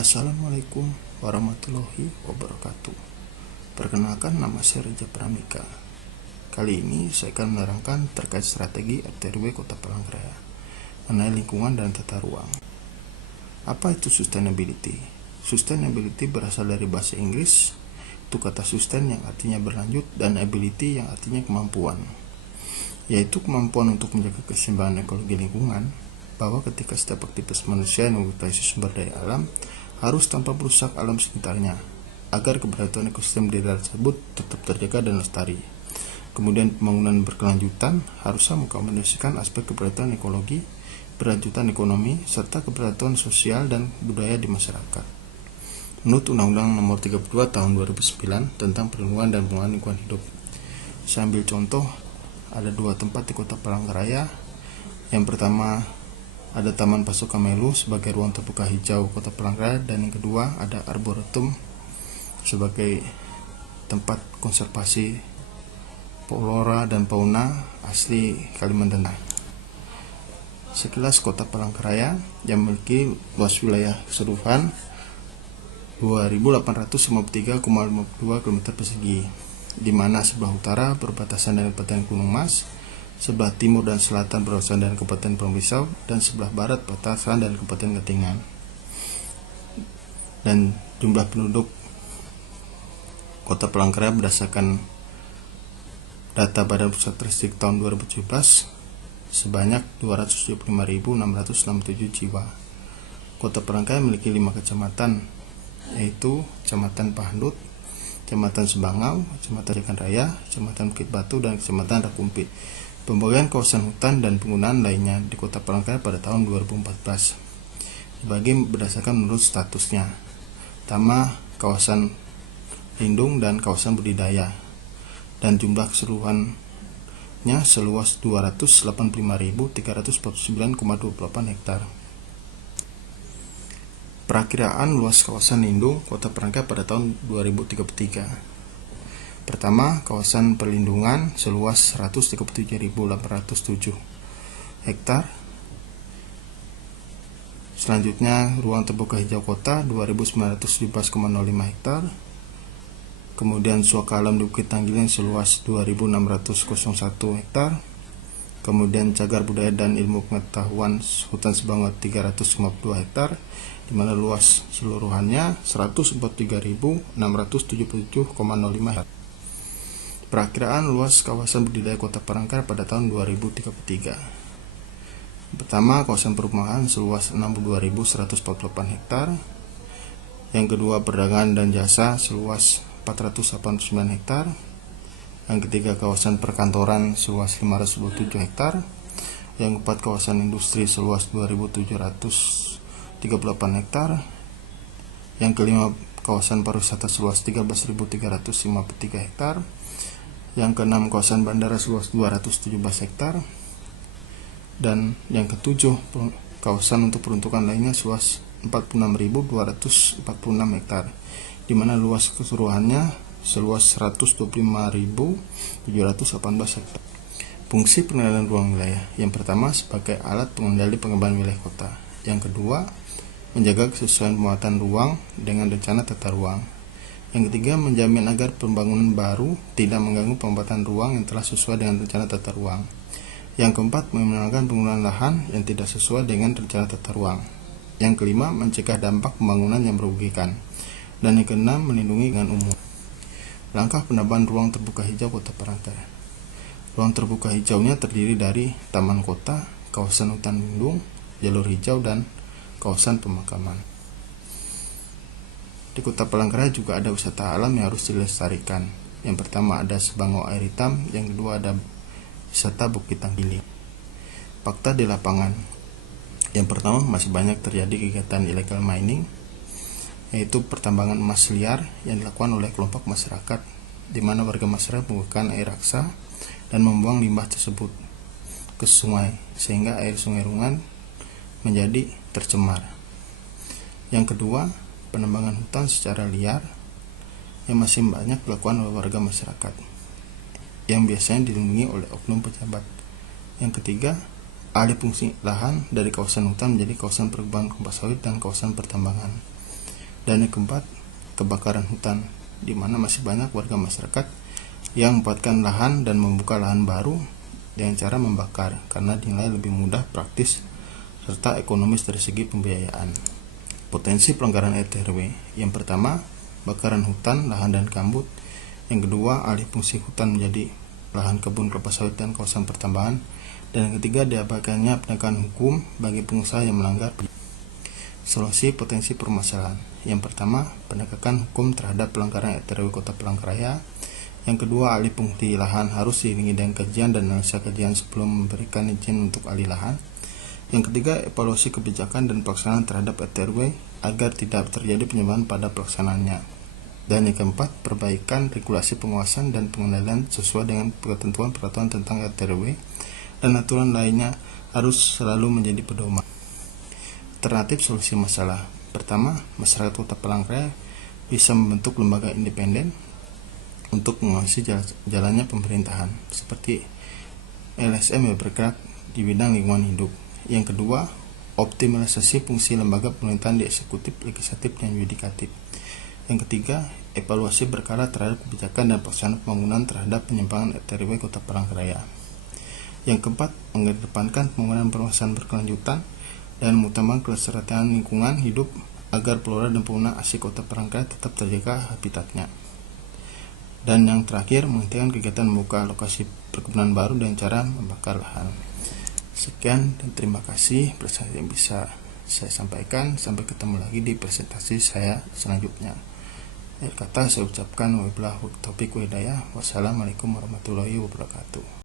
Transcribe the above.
Assalamualaikum warahmatullahi wabarakatuh. Perkenalkan, nama saya Reja Pramika. Kali ini saya akan menerangkan terkait strategi RT/RW Kota Palangkaraya mengenai lingkungan dan tata ruang. Apa itu sustainability? Sustainability berasal dari bahasa Inggris, itu kata sustain yang artinya berlanjut dan ability yang artinya kemampuan, yaitu kemampuan untuk menjaga keseimbangan ekologi lingkungan, bahwa ketika setiap aktivitas manusia yang mengutamakan sumber daya alam harus tanpa merusak alam sekitarnya, agar keberlanjutan ekosistem di daerah tersebut tetap terjaga dan lestari. Kemudian pembangunan berkelanjutan harus mengakomodasikan aspek keberlanjutan ekologi, keberlanjutan ekonomi, serta keberlanjutan sosial dan budaya di masyarakat. Menurut Undang-Undang Nomor 32 Tahun 2009 tentang perlindungan dan pengelolaan lingkungan hidup. Saya ambil contoh, ada dua tempat di Kota Palangkaraya. Yang pertama ada Taman Paso Kamelu sebagai ruang terbuka hijau Kota Palangkaraya, dan yang kedua ada Arboretum sebagai tempat konservasi flora dan fauna asli Kalimantan. Sekilas Kota Palangkaraya yang memiliki luas wilayah keseluruhan 2.853,52 km persegi, di mana sebelah utara berbatasan dengan Kabupaten Gunung Mas, sebelah timur dan selatan berbatasan dengan Kabupaten Pemrisau, dan sebelah barat berbatasan dengan Kabupaten Katingan. Dan jumlah penduduk Kota Palangkaraya berdasarkan data Badan Pusat Statistik tahun 2017 sebanyak 275.667 jiwa. Kota Palangkaraya memiliki 5 kecamatan, yaitu Kecamatan Pahandut, Kecamatan Sebangau, Kecamatan Jekan Raya, Kecamatan Bukit Batu, dan Kecamatan Rakumpit. Pembagian kawasan hutan dan penggunaan lainnya di Kota Palangkaraya pada tahun 2014 dibagi berdasarkan menurut statusnya. Pertama, kawasan lindung dan kawasan budidaya, dan jumlah keseluruhannya seluas 285.349,28 hektar. Perakiraan luas kawasan lindung Kota Palangkaraya pada tahun 2033. Pertama, kawasan perlindungan seluas 137.807 hektar. Selanjutnya, ruang terbuka hijau kota 2.917,05 hektar. Kemudian suaka alam di Bukit Tanggiling seluas 2.601 hektar. Kemudian cagar budaya dan ilmu pengetahuan hutan Sebangau 352 hektar, di mana luas seluruhannya 143.677,05 hektar. Perakiraan luas kawasan budidaya Kota Palangkaraya pada tahun 2033. Pertama, kawasan perumahan seluas 62.148 hektar. Yang kedua, perdagangan dan jasa seluas 489 hektar. Yang ketiga, kawasan perkantoran seluas 527 hektar. Yang keempat, kawasan industri seluas 2.738 hektar. Yang kelima, kawasan pariwisata seluas 13.353 hektar. Yang keenam, kawasan bandara seluas 217 hektar. Dan yang ketujuh, kawasan untuk peruntukan lainnya seluas 46.246 hektar, di mana luas keseluruhannya seluas 125.718 hektar. Fungsi pengenalan ruang wilayah. Yang pertama, sebagai alat pengendali pengembangan wilayah kota. Yang kedua, menjaga kesesuaian pemuatan ruang dengan rencana tata ruang. Yang ketiga, menjamin agar pembangunan baru tidak mengganggu pemanfaatan ruang yang telah sesuai dengan rencana tata ruang. Yang keempat, meminimalkan penggunaan lahan yang tidak sesuai dengan rencana tata ruang. Yang kelima, mencegah dampak pembangunan yang merugikan. Dan yang keenam, melindungi lingkungan umum. Langkah penambahan ruang terbuka hijau Kota Palangkaraya. Ruang terbuka hijaunya terdiri dari taman kota, kawasan hutan lindung, jalur hijau, dan kawasan pemakaman. Di Kota Palangkaraya juga ada wisata alam yang harus dilestarikan. Yang pertama ada Sebangau Air Hitam, yang kedua ada wisata Bukit Tanggiling. Fakta di lapangan. Yang pertama, masih banyak terjadi kegiatan illegal mining, yaitu pertambangan emas liar yang dilakukan oleh kelompok masyarakat, di mana warga masyarakat menggunakan air raksa dan membuang limbah tersebut ke sungai, sehingga air Sungai Rungan menjadi tercemar. Yang kedua, penambangan hutan secara liar yang masih banyak dilakukan oleh warga masyarakat, yang biasanya dilindungi oleh oknum pejabat. Yang ketiga, alih fungsi lahan dari kawasan hutan menjadi kawasan perkebunan kelapa sawit dan kawasan pertambangan. Dan yang keempat, kebakaran hutan, di mana masih banyak warga masyarakat yang memanfaatkan lahan dan membuka lahan baru dengan cara membakar karena dinilai lebih mudah, praktis, serta ekonomis dari segi pembiayaan. Potensi pelanggaran RT/RW, yang pertama, bakaran hutan, lahan dan gambut. Yang kedua, alih fungsi hutan menjadi lahan kebun kelapa sawit dan kawasan pertambangan. Dan yang ketiga, diabaikannya penegakan hukum bagi pengusaha yang melanggar. Solusi potensi permasalahan. Yang pertama, penegakan hukum terhadap pelanggaran RT/RW Kota Palangkaraya. Yang kedua, alih fungsi lahan harus diiringi dengan kajian dan analisa kajian sebelum memberikan izin untuk alih lahan. Yang ketiga, evaluasi kebijakan dan pelaksanaan terhadap RT/RW agar tidak terjadi penyimpangan pada pelaksanaannya. Dan yang keempat, perbaikan regulasi pengawasan dan pengendalian sesuai dengan ketentuan peraturan tentang RT/RW dan aturan lainnya harus selalu menjadi pedoman. Alternatif solusi masalah. Pertama, masyarakat Kota Palangkaraya bisa membentuk lembaga independen untuk mengawasi jalannya pemerintahan, seperti LSM yang bergerak di bidang lingkungan hidup. Yang kedua, optimalisasi fungsi lembaga pemerintahan di eksekutif, legislatif, dan yudikatif. Yang ketiga, evaluasi berkala terhadap kebijakan dan pelaksanaan pembangunan terhadap penyimpangan RT/RW Kota Palangkaraya. Yang keempat, mengedepankan pembangunan perluasan berkelanjutan dan mengutamakan kelestarian lingkungan hidup agar flora dan fauna asli Kota Palangkaraya tetap terjaga habitatnya. Dan yang terakhir, menghentikan kegiatan membuka lokasi perkebunan baru dengan cara membakar lahan. Sekian dan terima kasih presentasi yang bisa saya sampaikan. Sampai ketemu lagi di presentasi saya selanjutnya. Akhir kata saya ucapkan wabillahi taufiq wal hidayah. Wassalamualaikum warahmatullahi wabarakatuh.